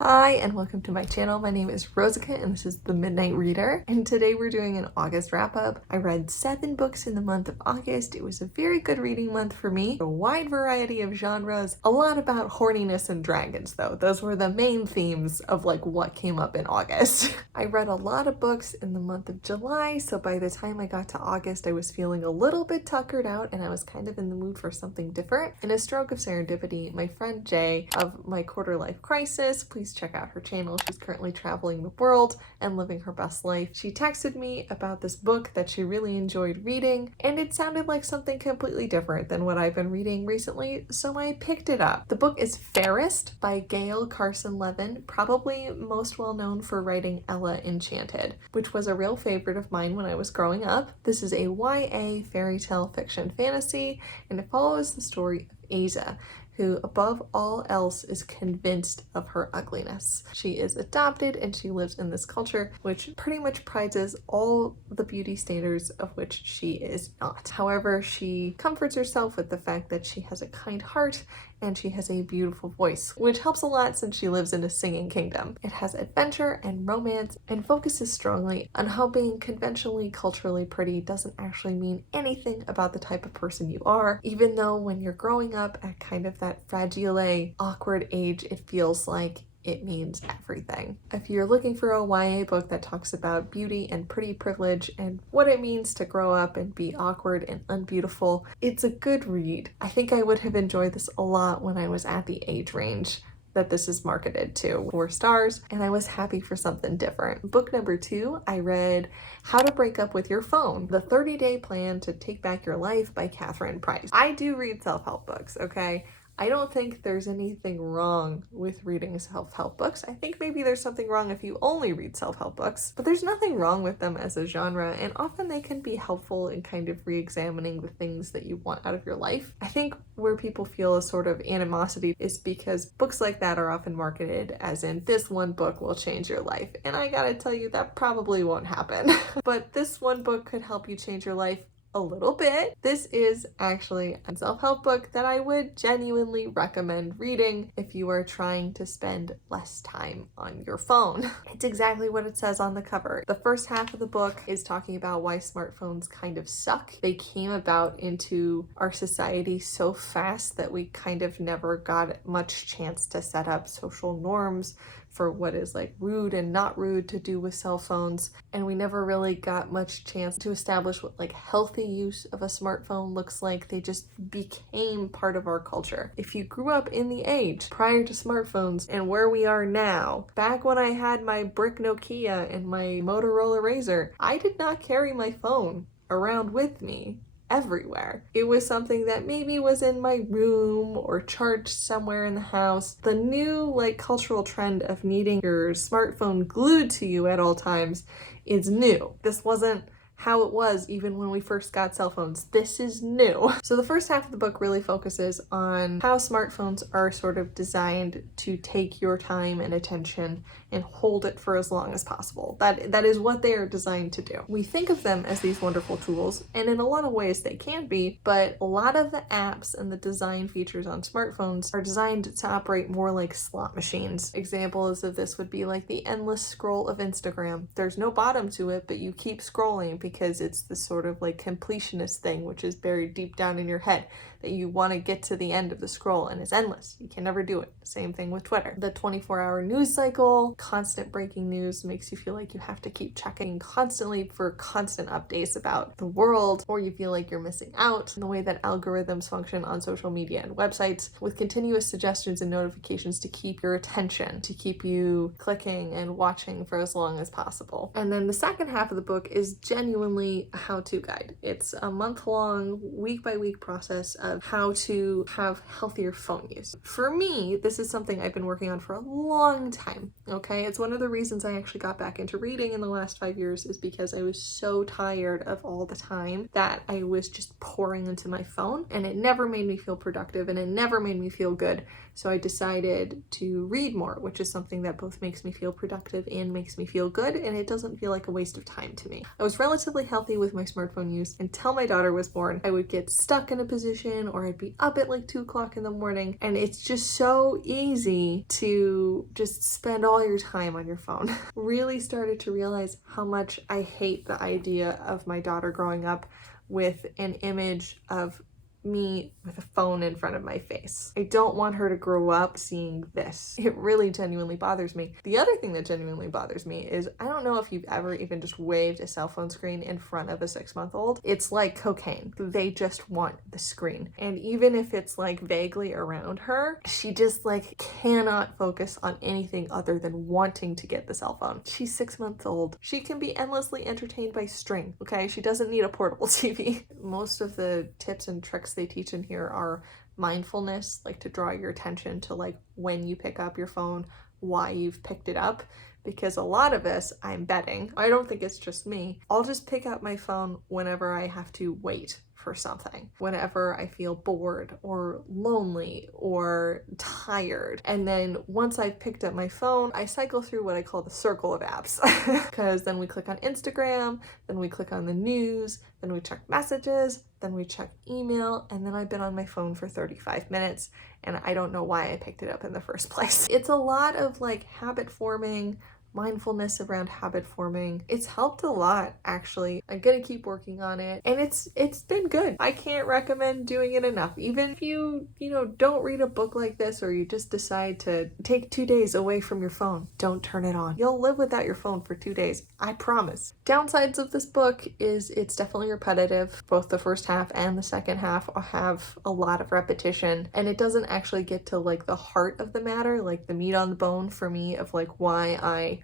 Hi and welcome to my channel. My name is Rosika and this is The Midnight Reader, and today we're doing an August wrap-up. I read 7 books in the month of August. It was a very good reading month for me. A wide variety of genres, a lot about horniness and dragons though. Those were the main themes of like what came up in August. I read a lot of books in the month of July, so by the time I got to August I was feeling a little bit tuckered out and I was kind of in the mood for something different. In a stroke of serendipity, my friend Jay of My Quarter Life Crisis, please check out her channel. She's currently traveling the world and living her best life. She texted me about this book that she really enjoyed reading, and it sounded like something completely different than what I've been reading recently, so I picked it up. The book is Fairest by Gail, Carson, Lavine, probably most well known for writing Enchanted, which was a real favorite of mine when I was growing up. This is a YA fairy tale fiction fantasy, and it follows the story of Asia, who above all else is convinced of her ugliness. She is adopted and she lives in this culture which pretty much prizes all the beauty standards of which she is not. However, she comforts herself with the fact that she has a kind heart and she has a beautiful voice, which helps a lot since she lives in a singing kingdom. It has adventure and romance and focuses strongly on how being conventionally culturally pretty doesn't actually mean anything about the type of person you are, even though when you're growing up at kind of that fragile, awkward age, it feels like it means everything. If you're looking for a YA book that talks about beauty and pretty privilege and what it means to grow up and be awkward and unbeautiful, it's a good read. I think I would have enjoyed this a lot when I was at the age range that this is marketed to. 4 stars, and I was happy for something different. Book number 2, I read How to Break Up With Your Phone, The 30-Day Plan to Take Back Your Life by Katherine Price. I do read self-help books, okay? I don't think there's anything wrong with reading self-help books. I think maybe there's something wrong if you only read self-help books, but there's nothing wrong with them as a genre, and often they can be helpful in kind of re-examining the things that you want out of your life. I think where people feel a sort of animosity is because books like that are often marketed as in, this one book will change your life, and I gotta tell you that probably won't happen. But this one book could help you change your life a little bit. This is actually a self-help book that I would genuinely recommend reading if you are trying to spend less time on your phone. It's exactly what it says on the cover. The first half of the book is talking about why smartphones kind of suck. They came about into our society so fast that we kind of never got much chance to set up social norms for what is like rude and not rude to do with cell phones, and we never really got much chance to establish what like healthy use of a smartphone looks like. They just became part of our culture. If you grew up in the age prior to smartphones and where we are now, back when I had my brick Nokia and my Motorola Razr, I did not carry my phone around with me everywhere. It was something that maybe was in my room or charged somewhere in the house. The new like cultural trend of needing your smartphone glued to you at all times is new. This wasn't how it was even when we first got cell phones. This is new. So the first half of the book really focuses on how smartphones are sort of designed to take your time and attention and hold it for as long as possible. That is what they are designed to do. We think of them as these wonderful tools, and in a lot of ways they can be, but a lot of the apps and the design features on smartphones are designed to operate more like slot machines. Examples of this would be like the endless scroll of Instagram. There's no bottom to it, but you keep scrolling because it's this sort of like completionist thing, which is buried deep down in your head, that you want to get to the end of the scroll and it's endless. You can never do it. Same thing with Twitter. The 24-hour news cycle, constant breaking news makes you feel like you have to keep checking constantly for constant updates about the world, or you feel like you're missing out. The way that algorithms function on social media and websites with continuous suggestions and notifications to keep your attention, to keep you clicking and watching for as long as possible. And then the second half of the book is genuinely a how-to guide. It's a month-long, week-by-week process of how to have healthier phone use. For me, this is something I've been working on for a long time, okay? It's one of the reasons I actually got back into reading in the last 5 years, is because I was so tired of all the time that I was just pouring into my phone, and it never made me feel productive and it never made me feel good. So I decided to read more, which is something that both makes me feel productive and makes me feel good, and it doesn't feel like a waste of time to me. I was relatively healthy with my smartphone use until my daughter was born. I would get stuck in a position, or I'd be up at like 2 o'clock in the morning, and it's just so easy to just spend all your time on your phone. Really started to realize how much I hate the idea of my daughter growing up with an image of me with a phone in front of my face. I don't want her to grow up seeing this. It really genuinely bothers me. The other thing that genuinely bothers me is, I don't know if you've ever even just waved a cell phone screen in front of a 6-month-old. It's like cocaine. They just want the screen. And even if it's like vaguely around her, she just like cannot focus on anything other than wanting to get the cell phone. She's 6 months old. She can be endlessly entertained by string, okay? She doesn't need a portable TV. Most of the tips and tricks they teach in here are mindfulness, like to draw your attention to like when you pick up your phone, why you've picked it up. Because a lot of us, I'm betting, I don't think it's just me, I'll just pick up my phone whenever I have to wait for something, whenever I feel bored or lonely or tired. And then once I've picked up my phone, I cycle through what I call the circle of apps. Because then we click on Instagram, then we click on the news, then we check messages, then we check email, and then I've been on my phone for 35 minutes and I don't know why I picked it up in the first place. It's a lot of like habit forming, mindfulness around habit forming. It's helped a lot, actually. I'm gonna keep working on it, and it's been good. I can't recommend doing it enough. Even if you don't read a book like this, or you just decide to take 2 days away from your phone, don't turn it on. You'll live without your phone for 2 days, I promise. Downsides of this book is it's definitely repetitive. Both the first half and the second half have a lot of repetition, and it doesn't actually get to like the heart of the matter, like the meat on the bone for me of like why I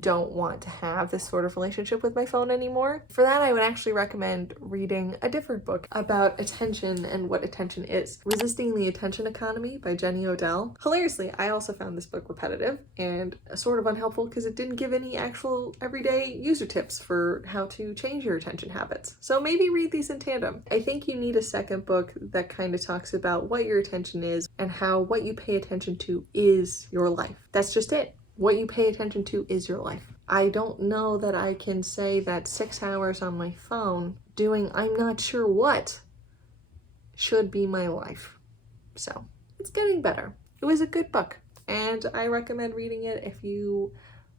don't want to have this sort of relationship with my phone anymore. For that, I would actually recommend reading a different book about attention and what attention is. Resisting the Attention Economy by Jenny Odell. Hilariously, I also found this book repetitive and sort of unhelpful because it didn't give any actual everyday user tips for how to change your attention habits. So maybe read these in tandem. I think you need a second book that kind of talks about what your attention is and how what you pay attention to is your life. That's just it. What you pay attention to is your life. I don't know that I can say that 6 hours on my phone doing I'm not sure what should be my life. So it's getting better. It was a good book, and I recommend reading it if you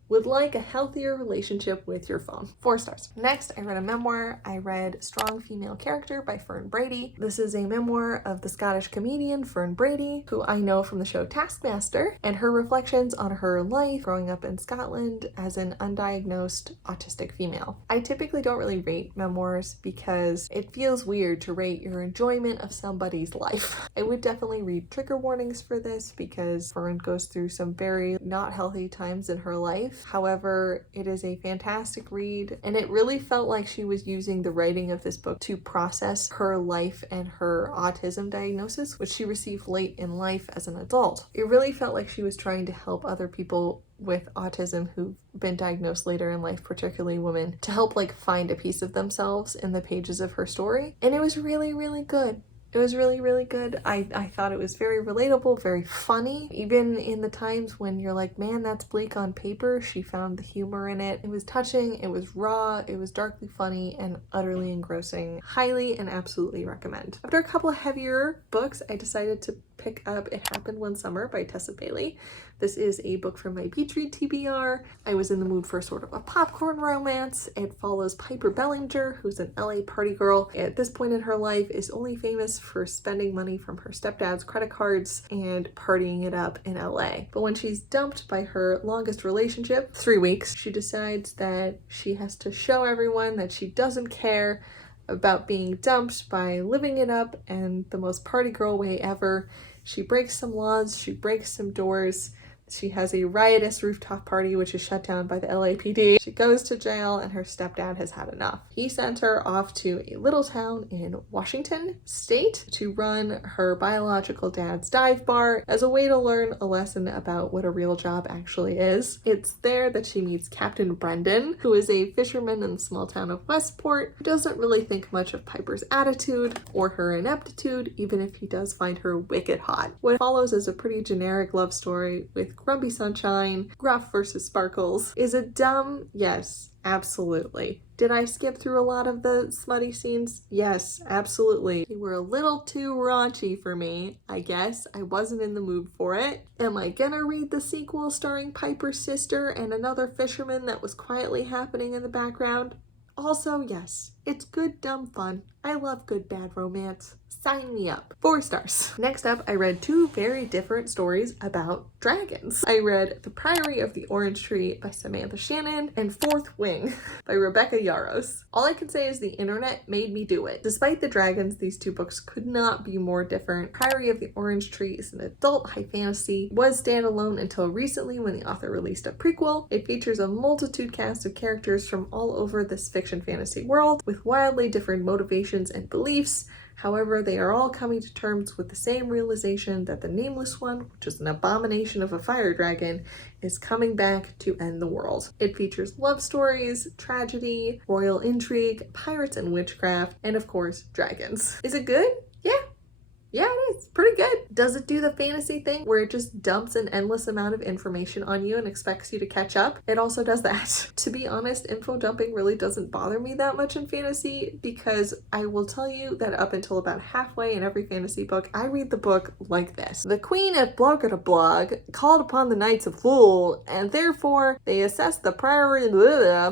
would like a healthier relationship with your phone. 4 stars. Next, I read a memoir. I read Strong Female Character by Fern Brady. This is a memoir of the Scottish comedian Fern Brady, who I know from the show Taskmaster, and her reflections on her life growing up in Scotland as an undiagnosed autistic female. I typically don't really rate memoirs because it feels weird to rate your enjoyment of somebody's life. I would definitely read trigger warnings for this because Fern goes through some very not healthy times in her life. However, it is a fantastic read, and it really felt like she was using the writing of this book to process her life and her autism diagnosis, which she received late in life as an adult. It really felt like she was trying to help other people with autism who've been diagnosed later in life, particularly women, to help like find a piece of themselves in the pages of her story. And it was really, really good. It was really, really good. I thought it was very relatable, very funny. Even in the times when you're like, man, that's bleak on paper, she found the humor in it. It was touching, it was raw, it was darkly funny, and utterly engrossing. Highly and absolutely recommend. After a couple of heavier books, I decided to pick up It Happened One Summer by Tessa Bailey. This is a book from my beach read TBR. I was in the mood for sort of a popcorn romance. It follows Piper Bellinger, who's an LA party girl. At this point in her life is only famous for spending money from her stepdad's credit cards and partying it up in LA. But when she's dumped by her longest relationship, 3 weeks, she decides that she has to show everyone that she doesn't care about being dumped by living it up in the most party girl way ever. She breaks some laws, she breaks some doors. She has a riotous rooftop party, which is shut down by the LAPD. She goes to jail and her stepdad has had enough. He sent her off to a little town in Washington state to run her biological dad's dive bar as a way to learn a lesson about what a real job actually is. It's there that she meets Captain Brendan, who is a fisherman in the small town of Westport, who doesn't really think much of Piper's attitude or her ineptitude, even if he does find her wicked hot. What follows is a pretty generic love story with grumpy sunshine, gruff versus sparkles. Is it dumb? Yes, absolutely. Did I skip through a lot of the smutty scenes? Yes, absolutely. They were a little too raunchy for me, I guess. I wasn't in the mood for it. Am I gonna read the sequel starring Piper's sister and another fisherman that was quietly happening in the background? Also, yes, it's good dumb fun. I love good bad romance. Sign me up. 4 stars. Next up, I read 2 very different stories about dragons. I read The Priory of the Orange Tree by Samantha Shannon and Fourth Wing by Rebecca Yarros. All I can say is the internet made me do it. Despite the dragons, these 2 books could not be more different. Priory of the Orange Tree is an adult high fantasy, was standalone until recently when the author released a prequel. It features a multitude cast of characters from all over this fiction fantasy world with wildly different motivations and beliefs. However, they are all coming to terms with the same realization that the Nameless One, which is an abomination of a fire dragon, is coming back to end the world. It features love stories, tragedy, royal intrigue, pirates and witchcraft, and of course, dragons. Is it good? Yeah, it is. Pretty good. Does it do the fantasy thing where it just dumps an endless amount of information on you and expects you to catch up? It also does that. To be honest, info dumping really doesn't bother me that much in fantasy because I will tell you that up until about halfway in every fantasy book, I read the book like this. The queen at blog called upon the knights of Lul, and therefore they assessed the priory,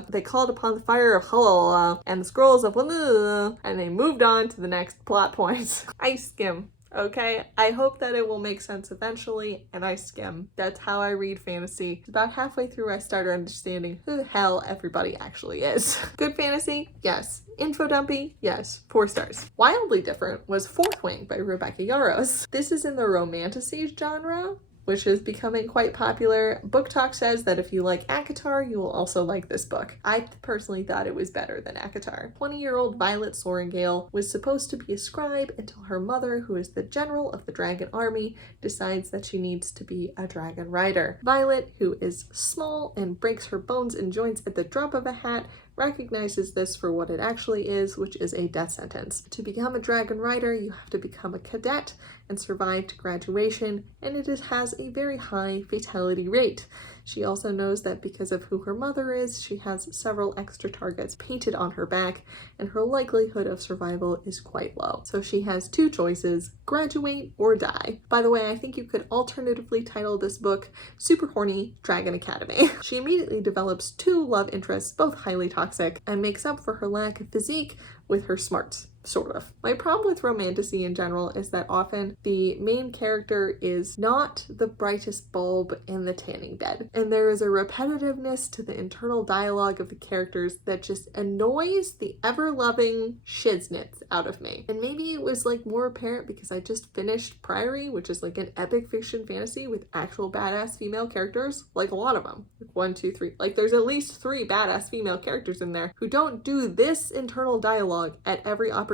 they called upon the fire of Hulala and the scrolls of and they moved on to the next plot points. I skim. Okay, I hope that it will make sense eventually, and I skim. That's how I read fantasy. About halfway through, I started understanding who the hell everybody actually is. Good fantasy? Yes. Info dumpy? Yes. 4 stars. Wildly different was Fourth Wing by Rebecca Yarros. This is in the romantasy genre, which is becoming quite popular. Book Talk says that if you like ACOTAR, you will also like this book. I personally thought it was better than ACOTAR. 20-year-old Violet Sorrengail was supposed to be a scribe until her mother, who is the general of the dragon army, decides that she needs to be a dragon rider. Violet, who is small and breaks her bones and joints at the drop of a hat, recognizes this for what it actually is, which is a death sentence. To become a dragon rider, you have to become a cadet and survive to graduation, and it has a very high fatality rate. She also knows that because of who her mother is, she has several extra targets painted on her back, and her likelihood of survival is quite low. So she has 2 choices: graduate or die. By the way, I think you could alternatively title this book Super Horny Dragon Academy. She immediately develops 2 love interests, both highly toxic, and makes up for her lack of physique with her smarts. Sort of. My problem with romantasy in general is that often the main character is not the brightest bulb in the tanning bed, and there is a repetitiveness to the internal dialogue of the characters that just annoys the ever-loving shiznits out of me. And maybe it was like more apparent because I just finished Priory, which is like an epic fiction fantasy with actual badass female characters, like a lot of them. 1, 2, 3. Like there's at least 3 badass female characters in there who don't do this internal dialogue at every opportunity.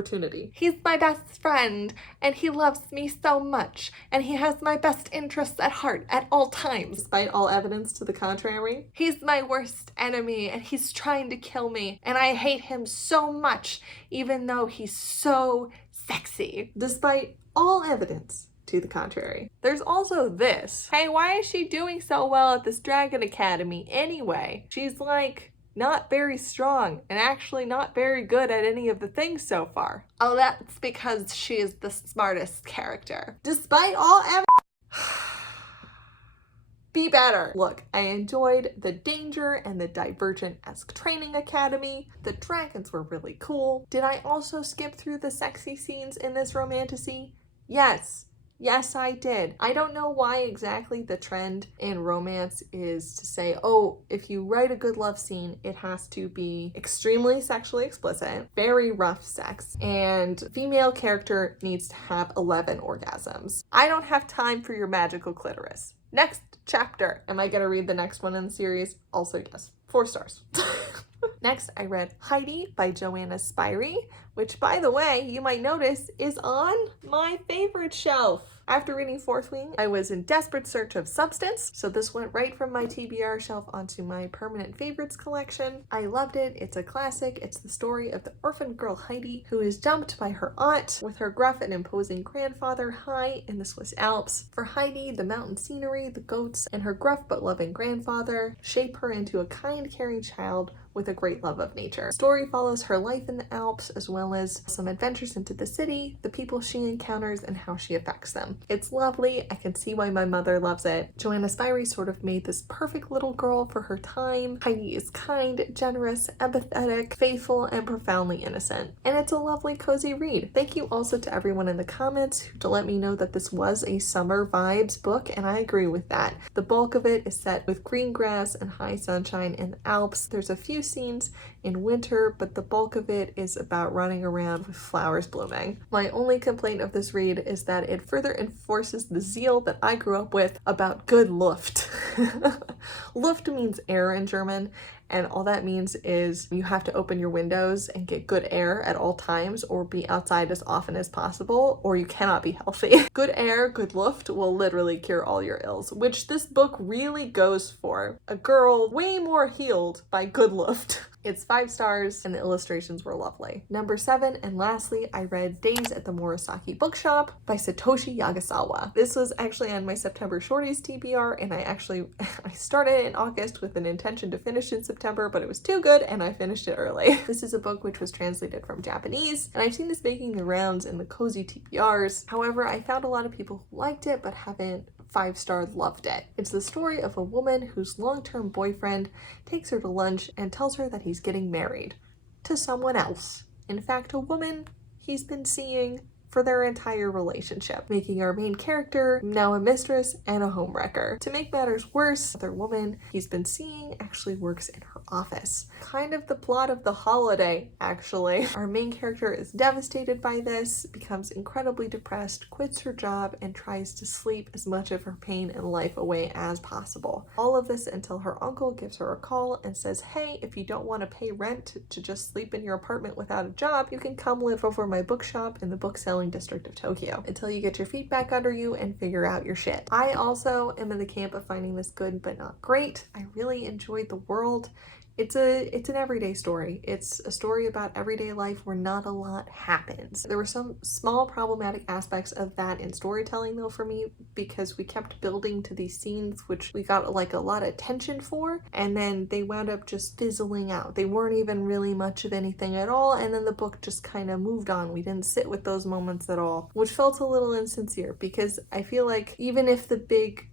He's my best friend, and he loves me so much, and he has my best interests at heart at all times, despite all evidence to the contrary. He's my worst enemy, and he's trying to kill me, and I hate him so much, even though he's so sexy, despite all evidence to the contrary. There's also this. Hey, why is she doing so well at this Dragon Academy anyway? She's like not very strong and actually not very good at any of the things so far. Oh, that's because she is the smartest character. Despite all be better. Look, I enjoyed the danger and the Divergent-esque training academy. The dragons were really cool. Did I also skip through the sexy scenes in this romantasy? Yes. Yes, I did. I don't know why exactly the trend in romance is to say, oh, if you write a good love scene, it has to be extremely sexually explicit, very rough sex, and female character needs to have 11 orgasms. I don't have time for your magical clitoris. Next chapter. Am I gonna read the next one in the series? Also, yes. 4 stars. Next, I read Heidi by Joanna Spyri, which, by the way, you might notice is on my favorite shelf. After reading Fourth Wing, I was in desperate search of substance, so this went right from my TBR shelf onto my permanent favorites collection. I loved it. It's a classic. It's the story of the orphaned girl Heidi, who is dumped by her aunt with her gruff and imposing grandfather high in the Swiss Alps. For Heidi, the mountain scenery, the goats, and her gruff but loving grandfather shape her into a kind, caring child with a great love of nature. The story follows her life in the Alps, as well as some adventures into the city, the people she encounters, and how she affects them. It's lovely. I can see why my mother loves it. Joanna Spyri sort of made this perfect little girl for her time. Heidi is kind, generous, empathetic, faithful, and profoundly innocent. And it's a lovely, cozy read. Thank you also to everyone in the comments to let me know that this was a summer vibes book, and I agree with that. The bulk of it is set with green grass and high sunshine in the Alps. There's a few scenes in winter, but the bulk of it is about running around with flowers blooming. My only complaint of this read is that it further enforces the zeal that I grew up with about good Luft. Luft means air in German, and all that means is you have to open your windows and get good air at all times, or be outside as often as possible, or you cannot be healthy. Good air, good Luft will literally cure all your ills, which this book really goes for. A girl way more healed by good Luft. It's 5 stars and the illustrations were lovely. Number 7, and lastly, I read Days at the Morisaki Bookshop by Satoshi Yagasawa. This was actually on my September Shorties TBR, and I started in August with an intention to finish in September, but it was too good and I finished it early. This is a book which was translated from Japanese, and I've seen this making the rounds in the cozy TBRs. However, I found a lot of people who liked it but haven't 5-star loved it. It's the story of a woman whose long-term boyfriend takes her to lunch and tells her that he's getting married to someone else. In fact, a woman he's been seeing for their entire relationship, making our main character now a mistress and a homewrecker. To make matters worse, another woman he's been seeing actually works in her office. Kind of the plot of The Holiday, actually. Our main character is devastated by this, becomes incredibly depressed, quits her job, and tries to sleep as much of her pain and life away as possible. All of this until her uncle gives her a call and says, hey, if you don't want to pay rent to just sleep in your apartment without a job, you can come live over my bookshop in the book selling district of Tokyo until you get your feet back under you and figure out your shit. I also am in the camp of finding this good but not great. I really enjoyed the world. It's an everyday story. It's a story about everyday life where not a lot happens. There were some small problematic aspects of that in storytelling though for me, because we kept building to these scenes which we got like a lot of attention for, and then they wound up just fizzling out. They weren't even really much of anything at all, and then the book just kind of moved on. We didn't sit with those moments at all, which felt a little insincere, because I feel like even if the big,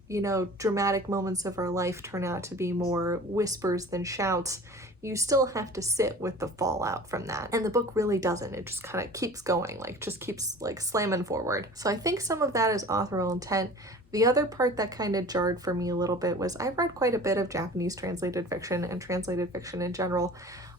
dramatic moments of our life turn out to be more whispers than shouts, you still have to sit with the fallout from that. And the book really doesn't. It just kind of keeps going, just keeps slamming forward. So I think some of that is authorial intent. The other part that kind of jarred for me a little bit was I've read quite a bit of Japanese translated fiction and translated fiction in general.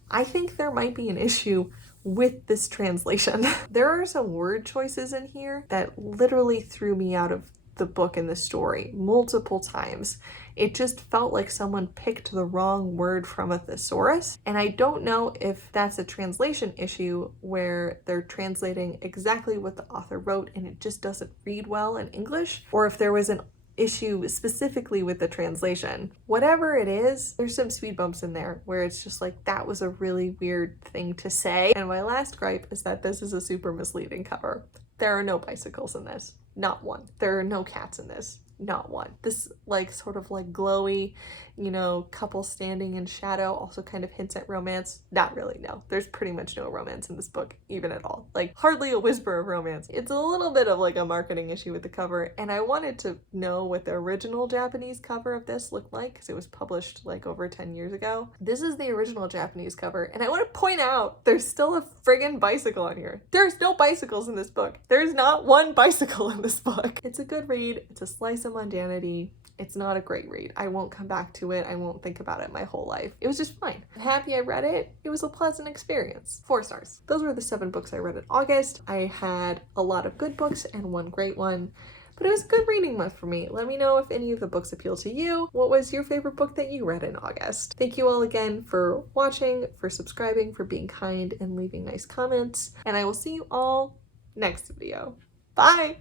I think there might be an issue with this translation. There are some word choices in here that literally threw me out of the book and the story multiple times. It just felt like someone picked the wrong word from a thesaurus, and I don't know if that's a translation issue where they're translating exactly what the author wrote and it just doesn't read well in English, or if there was an issue specifically with the translation. Whatever it is, there's some speed bumps in there where it's just like, that was a really weird thing to say. And my last gripe is that this is a super misleading cover. There are no bicycles in this. Not one. There are no cats in this. not one. This like sort of like glowy, you know, couple standing in shadow also kind of hints at romance. Not really, no. There's pretty much no romance in this book, even at all. Like hardly a whisper of romance. It's a little bit of like a marketing issue with the cover, and I wanted to know what the original Japanese cover of this looked like because it was published like over 10 years ago. This is the original Japanese cover, and I want to point out there's still a friggin' bicycle on here. There's no bicycles in this book. There's not one bicycle in this book. It's a good read. It's a slice of mundanity. It's not a great read. I won't come back to it. I won't think about it my whole life. It was just fine. I'm happy I read it. It was a pleasant experience. 4 stars. Those were the 7 books I read in August. I had a lot of good books and one great one, but it was a good reading month for me. Let me know if any of the books appeal to you. What was your favorite book that you read in August? Thank you all again for watching, for subscribing, for being kind and leaving nice comments, and I will see you all next video. Bye!